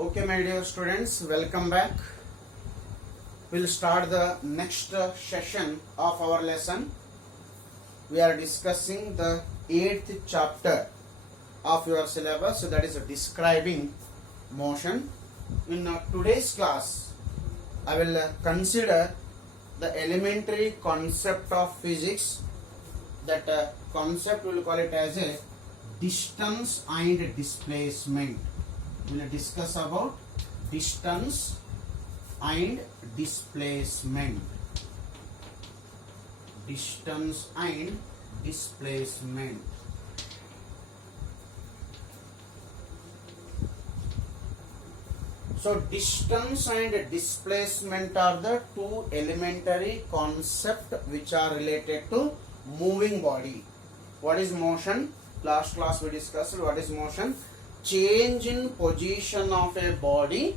Okay, my dear students, welcome back. We'll start the next session of our lesson. We are discussing the 8th chapter of your syllabus, so that is describing motion. In today's class, I will consider the elementary concept of physics. That concept we will call it as a distance and displacement. We will discuss about distance and displacement. Distance and displacement. So distance and displacement are the two elementary concepts which are related to moving body. What is motion? Last class we discussed what is motion. Change in position of a body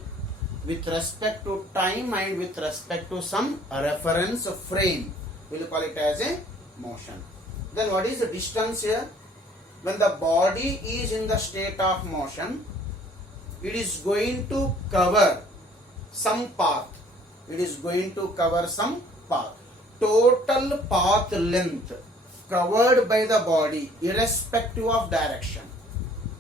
with respect to time and with respect to some reference frame. We will call it as a motion. Then what is the distance here? When the body is in the state of motion, it is going to cover some path. It is going to cover some path. Total path length covered by the body irrespective of direction.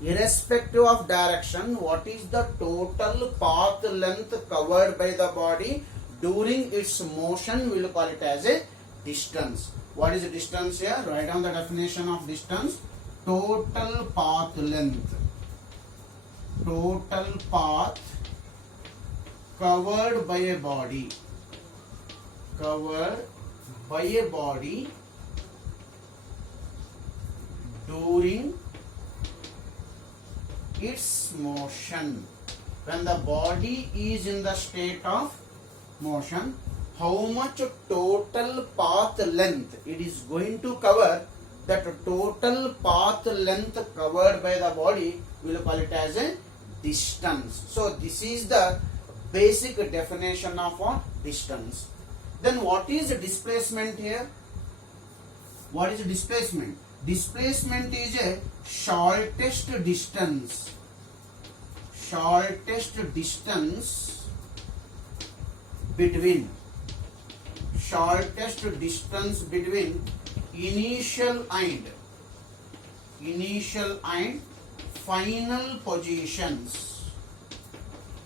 Irrespective of direction, what is the total path length covered by the body during its motion? We will call it as a distance. What is the distance here? Write down the definition of distance. Total path length. Total path covered by a body. Covered by a body during its motion. When the body is in the state of motion, how much total path length it is going to cover? That total path length covered by the body, we will call it as a distance. So this is the basic definition of what? Distance. Then what is displacement here? What is displacement? Displacement is a shortest distance. Shortest distance between. Shortest distance between initial and final positions.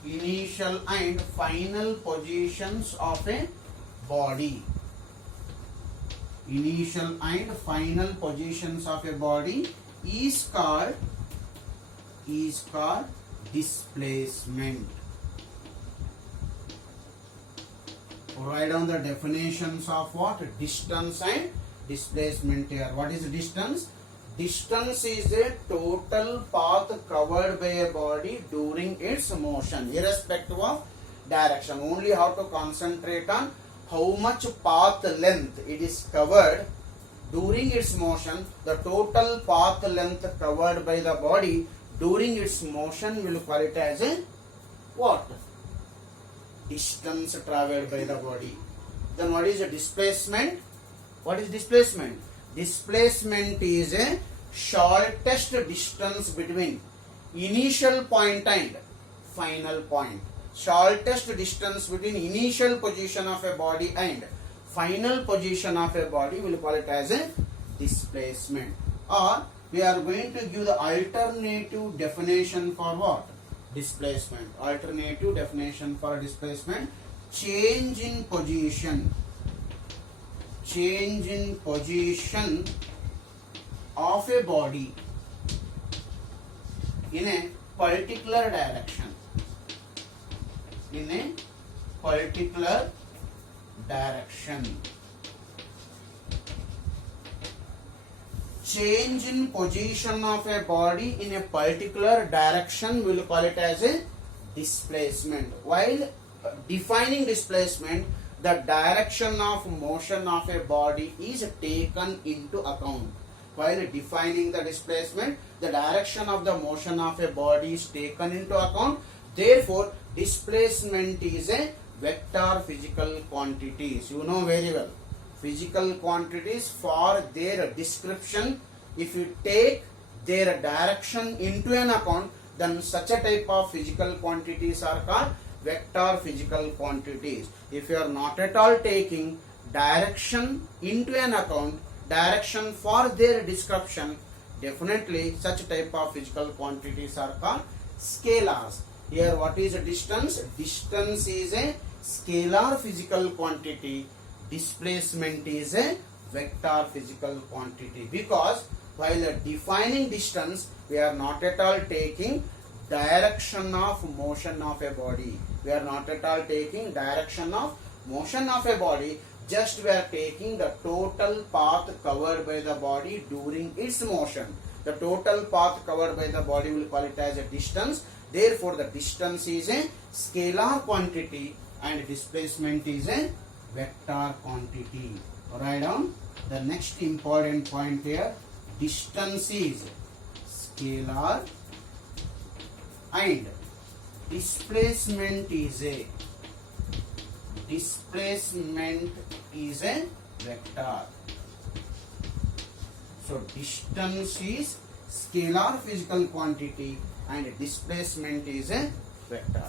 Initial and final positions of a body. Initial and final positions of a body is called displacement. Write down the definitions of what? Distance and displacement here. What is distance? Distance is a total path covered by a body during its motion, irrespective of direction. Only have to concentrate on how much path length it is covered during its motion. The total path length covered by the body during its motion, we will call it as a what? Distance traveled by the body. Then what is a displacement? What is displacement? Displacement is a shortest distance between initial point and final point. Shortest distance between initial position of a body and final position of a body, we will call it as a displacement. Or we are going to give the alternative definition for what? Displacement. Alternative definition for displacement. Change in position. Change in position of a body in a particular direction. In a particular direction. Change in position of a body in a particular direction, we will call it as a displacement. While defining displacement, the direction of motion of a body is taken into account. While defining the displacement, the direction of the motion of a body is taken into account. Therefore, displacement is a vector physical quantities. You know very well. Physical quantities, for their description, if you take their direction into an account, then such a type of physical quantities are called vector physical quantities. If you are not at all taking direction into an account, direction for their description, definitely such type of physical quantities are called scalars. Here what is a distance? Distance is a scalar physical quantity. Displacement is a vector physical quantity, because while defining distance we are not at all taking direction of motion of a body. We are not at all taking direction of motion of a body, just we are taking the total path covered by the body during its motion. The total path covered by the body will call it as a distance. Therefore the distance is a scalar quantity and displacement is a vector quantity. Write down the next important point here. Distance is scalar and displacement is a vector. So distance is scalar physical quantity and displacement is a vector.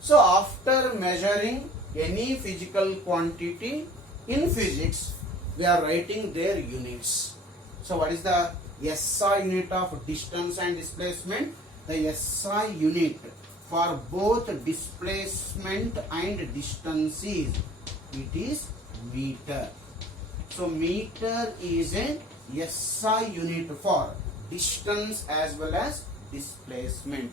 So after measuring any physical quantity in physics, we are writing their units. So what is the SI unit of distance and displacement? The SI unit for both displacement and distance is, it is meter. So meter is a SI unit for distance as well as displacement.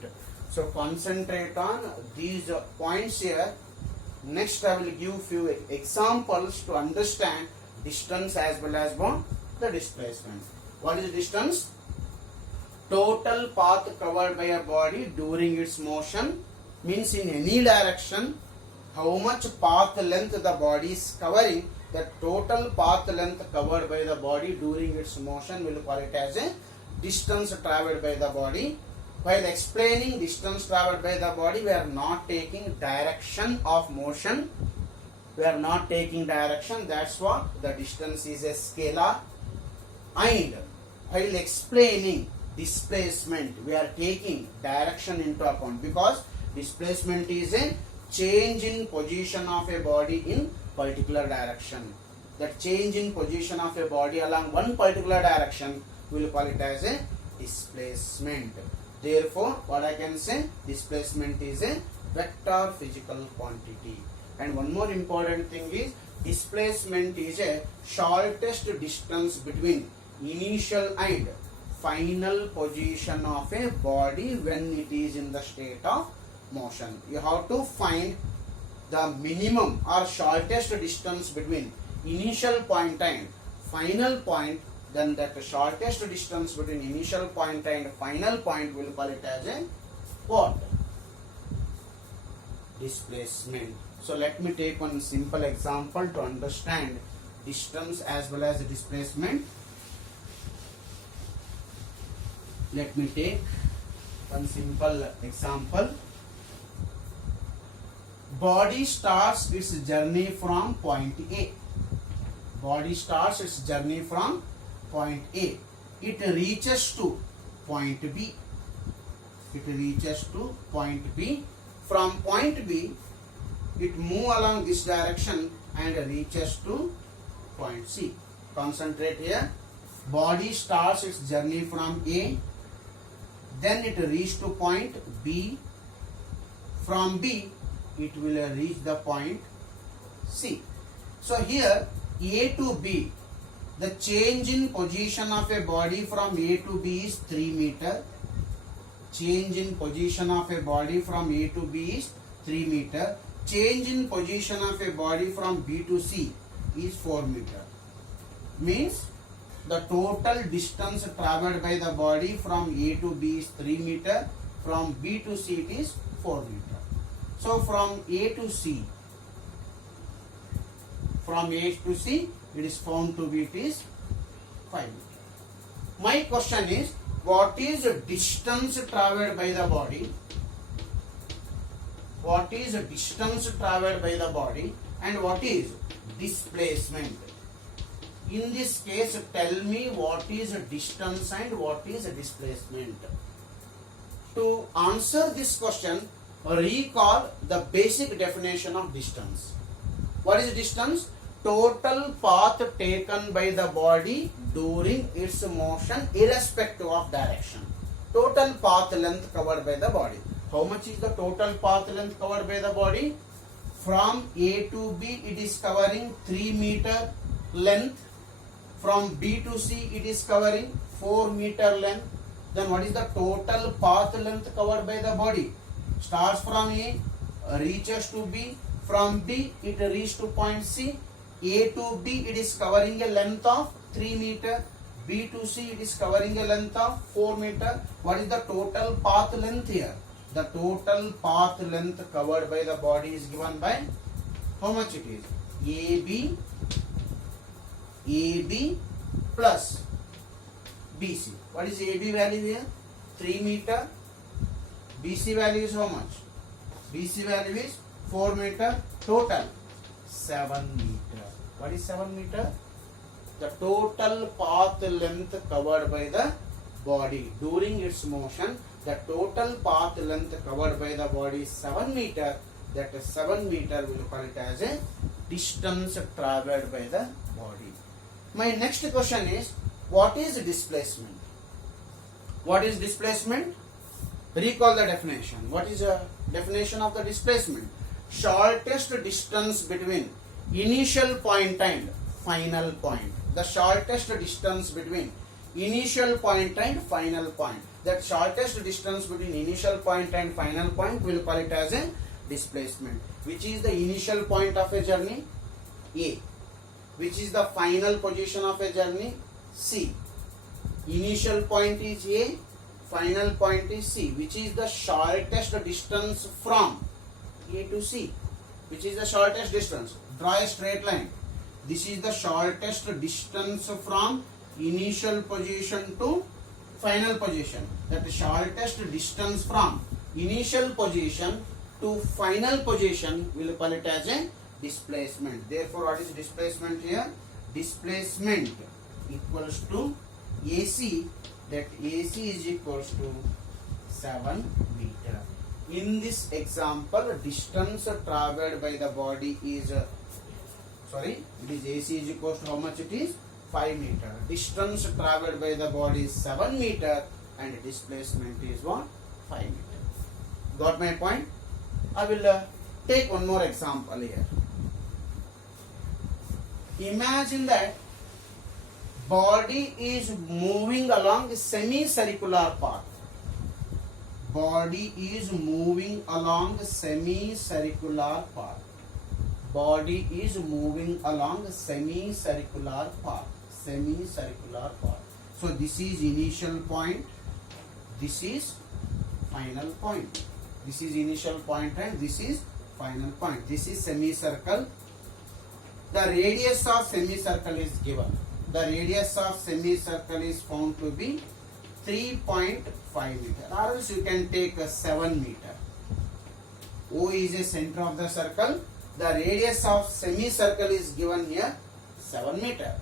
So concentrate on these points here. Next I will give few examples to understand distance as well as the displacement. What is distance? Total path covered by a body during its motion, means in any direction how much path length the body is covering. The total path length covered by the body during its motion will call it as a distance traveled by the body. While explaining distance traveled by the body, we are not taking direction of motion. We are not taking direction. That's what the distance is a scalar. And while explaining displacement, we are taking direction into account, because displacement is a change in position of a body in particular direction. That change in position of a body along one particular direction, we will call it as a displacement. Therefore, what I can say, displacement is a vector physical quantity. And one more important thing is, displacement is a shortest distance between initial and final position of a body when it is in the state of motion. You have to find the minimum or shortest distance between initial point and final point. Then that shortest distance between initial point and final point, will call it as a what? Displacement. So let me take one simple example to understand distance as well as displacement. Let me take one simple example. Body starts its journey from point A. Body starts its journey from point A. It reaches to point B. It reaches to point B. From point B, it moves along this direction and reaches to point C. Concentrate here. Body starts its journey from A. Then it reaches to point B. From B, it will reach the point C. So here, A to B, the change in position of a body from A to B is 3 meter. Change in position of a body from A to B is 3 meter. Change in position of a body from B to C is 4 meter. Means the total distance traveled by the body from A to B is 3 meter. From B to C it is 4 meter. So from A to C, it is found to be, it is 5 meter. My question is, what is the distance traveled by the body? What is the distance traveled by the body and what is displacement? In this case, tell me what is distance and what is displacement. To answer this question, recall the basic definition of distance. What is distance? Total path taken by the body during its motion irrespective of direction. Total path length covered by the body. How much is the total path length covered by the body? From A to B it is covering 3 meter length. From B to C it is covering 4 meter length. Then what is the total path length covered by the body? Starts from A, reaches to B. From B it reaches to point C. A to B it is covering a length of 3 meter. B to C it is covering a length of 4 meter. What is the total path length here? The total path length covered by the body is given by how much it is? AB plus BC. What is AB value here? 3 meter. BC value is how much? BC value is 4 meter. Total 7 meter. What is 7 meter? The total path length covered by the body during its motion. The total path length covered by the body is 7 meter. That is 7 meter, we will call it as a distance traveled by the body. My next question is, what is displacement? What is displacement? Recall the definition. What is the definition of the displacement? Shortest distance between initial point and final point. The shortest distance between initial point and final point. That shortest distance between initial point and final point, we will call it as a displacement. Which is the initial point of a journey? A. Which is the final position of a journey? C. Initial point is A, final point is C. Which is the shortest distance from A to C? Which is the shortest distance? Draw a straight line. This is the shortest distance from initial position to final position. That the shortest distance from initial position to final position, we will call it as a displacement. Therefore, what is displacement here? Displacement equals to AC. That AC is equals to 7 meter. In this example, distance traveled by the body is it is AC is equals to how much it is? 5 meter. Distance traveled by the body is 7 meter and displacement is what? 5 meter. Got my point? I will take one more example here. Imagine that body is moving along a semicircular path. Body is moving along a semicircular path. Body is moving along a semicircular path. Semicircular path. So this is initial point. This is final point. This is initial point and this is final point. This is semicircle. The radius of semicircle is given. The radius of semicircle is found to be 3.5 meter. Or else you can take a 7 meter. O is a center of the circle. The radius of semicircle is given here 7 meter.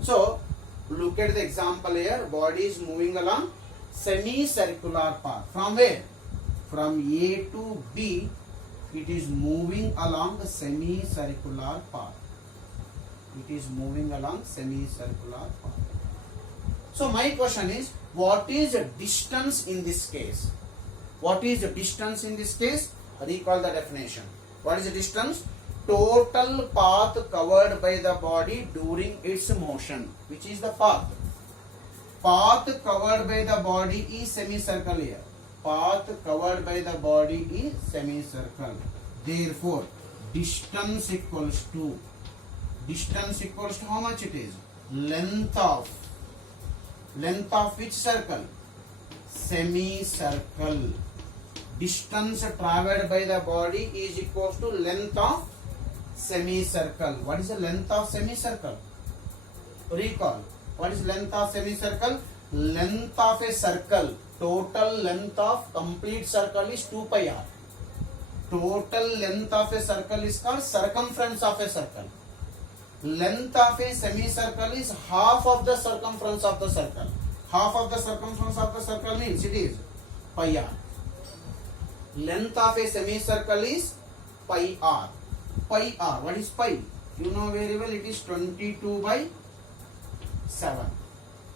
So look at the example here. Body is moving along semicircular path. From where? From A to B, it is moving along a semicircular path. It is moving along semicircular path. So my question is, what is the distance in this case? What is the distance in this case? Recall the definition. What is the distance? Total path covered by the body during its motion. Which is the path? Path covered by the body is semicircle here. Path covered by the body is semicircle. Therefore, distance equals to how much it is? Length of which circle? Semicircle. Distance traveled by the body is equals to length of semicircle. What is the length of semicircle? Recall. What is length of semicircle? Length of a circle. Total length of complete circle is 2 pi r. Total length of a circle is called circumference of a circle. Length of a semicircle is half of the circumference of the circle. Half of the circumference of the circle means it is pi r. Length of a semicircle is pi r. Pi r. What is pi? You know very well. It is 22 by 7.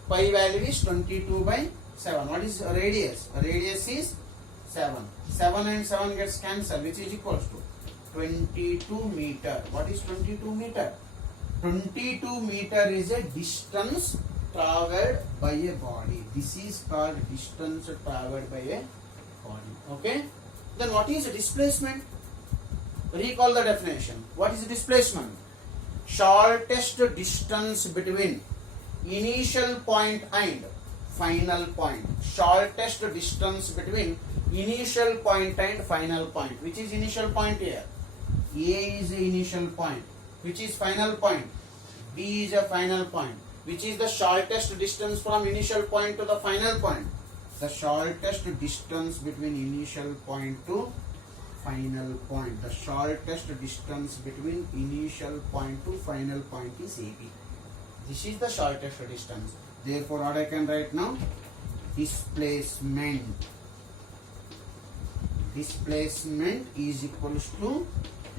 Pi value is 22 by 7. What is radius? Radius is 7. 7 and 7 gets cancelled, which is equals to 22 meter. What is 22 meter? 22 meter is a distance traveled by a body. This is called distance traveled by a body. Okay. Then what is displacement? Recall the definition. What is displacement? Shortest distance between initial point and final point. Shortest distance between initial point and final point. Which is initial point here? A is the initial point. Which is final point? B is a final point. Which is the shortest distance from initial point to the final point? The shortest distance between initial point to final point. The shortest distance between initial point to final point is AB. This is the shortest distance. Therefore, what I can write now? Displacement. Displacement is equals to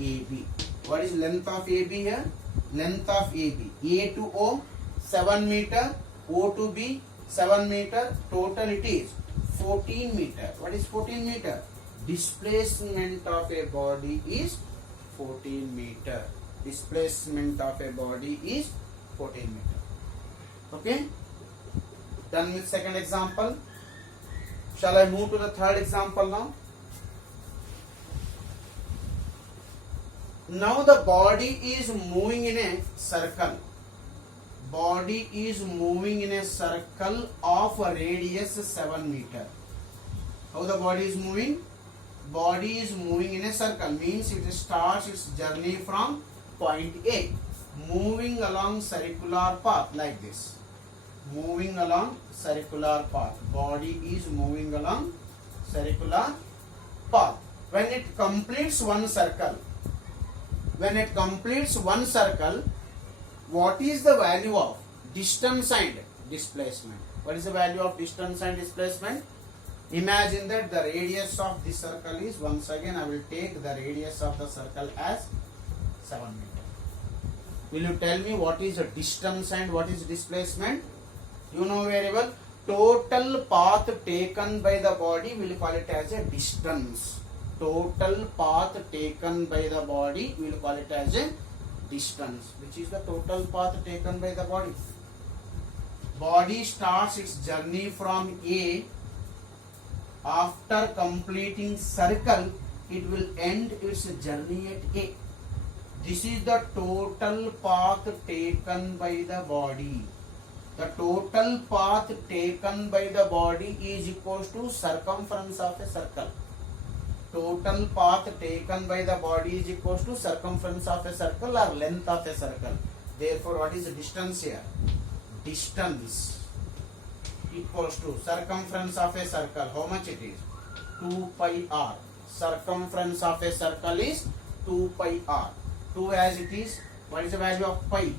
AB. What is length of AB here? Length of AB. A to O 7 meter. O to B 7 meter. Total it is 14 meter. What is 14 meter? Displacement of a body is 14 meter. Displacement of a body is 14 meter. Okay. Done with second example. Shall I move to the third example now? Now the body is moving in a circle. Body is moving in a circle of a radius 7 meter. How the body is moving? Body is moving in a circle. Means it starts its journey from point A. Moving along circular path like this. Moving along circular path. Body is moving along circular path. When it completes one circle, what is the value of distance and displacement? What is the value of distance and displacement? Imagine that the radius of this circle is, once again I will take the radius of the circle as 7 meter. Will you tell me what is the distance and what is displacement? You know very well. Total path taken by the body, we will call it as a distance. Total path taken by the body, we will call it as a distance. Which is the total path taken by the body? Body starts its journey from A. After completing circle, it will end its journey at A. This is the total path taken by the body. The total path taken by the body is equals to circumference of a circle. Total path taken by the body is equals to circumference of a circle or length of a circle. Therefore, what is the distance here? Distance equals to circumference of a circle. How much it is? 2 pi r. Circumference of a circle is 2 pi r. 2 as it is. What is the value of pi?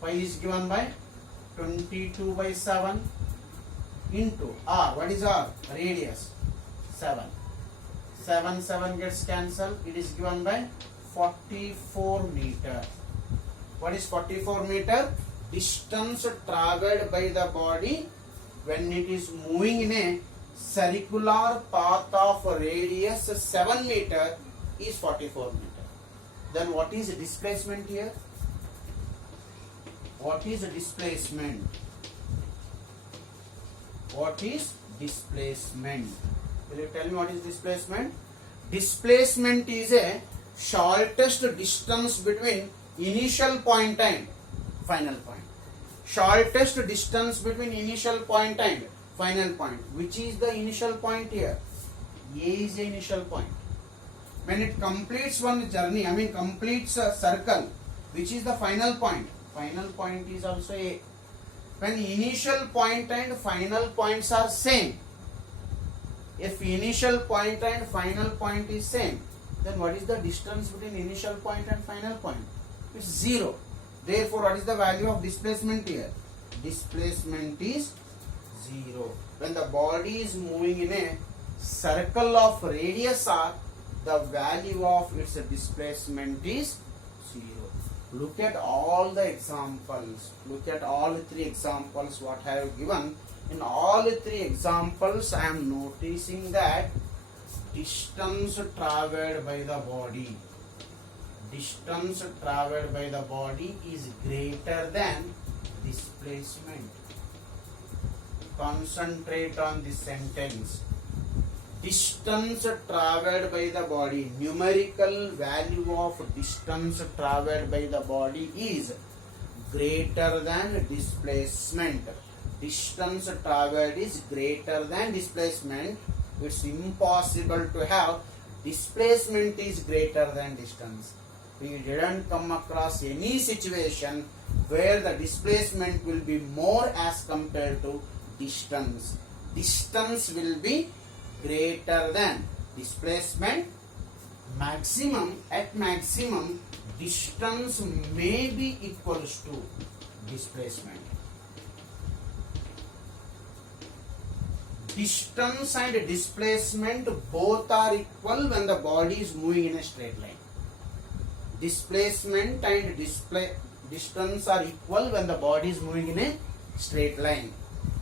Pi is given by 22 by 7 into r. What is r? Radius 7. 7 gets cancelled. It is given by 44 meter. What is 44 meter? Distance traveled by the body when it is moving in a circular path of radius 7 meter is 44 meter. Then what is displacement here? What is displacement? What is displacement? Will you tell me what is displacement? Displacement is a shortest distance between initial point and final point. Shortest distance between initial point and final point. Which is the initial point here? A is the initial point. When it completes one journey, completes a circle, which is the final point? Final point is also A. When initial point and final points are same, if initial point and final point is same, then what is the distance between initial point and final point? It's 0. Therefore, what is the value of displacement here? Displacement is 0. When the body is moving in a circle of radius r, the value of its displacement is 0. Look at all the examples. Look at all three examples what I have given. In all three examples, I am noticing that distance traveled by the body is greater than displacement. Concentrate on this sentence. Distance traveled by the body, numerical value of distance traveled by the body is greater than displacement. Distance traveled is greater than displacement. It's impossible to have displacement is greater than distance. We didn't come across any situation where the displacement will be more as compared to distance. Distance will be greater than displacement. At maximum, distance may be equals to displacement. Distance and displacement both are equal when the body is moving in a straight line. Displacement and distance are equal when the body is moving in a straight line.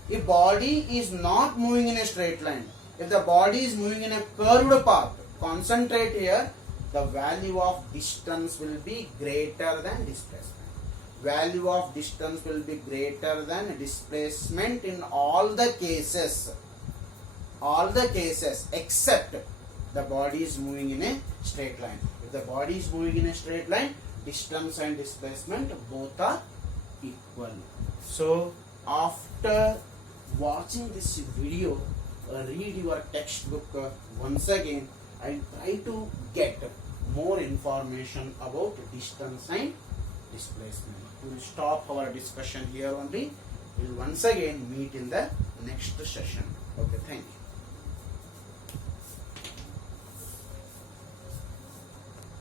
If body is not moving in a straight line, if the body is moving in a curved path, concentrate here, the value of distance will be greater than displacement. Value of distance will be greater than displacement in all the cases. All the cases except the body is moving in a straight line. If the body is moving in a straight line, distance and displacement both are equal. So after watching this video, read your textbook once again and try to get more information about distance and displacement. We will stop our discussion here only. We will once again meet in the next session. Okay, thank you.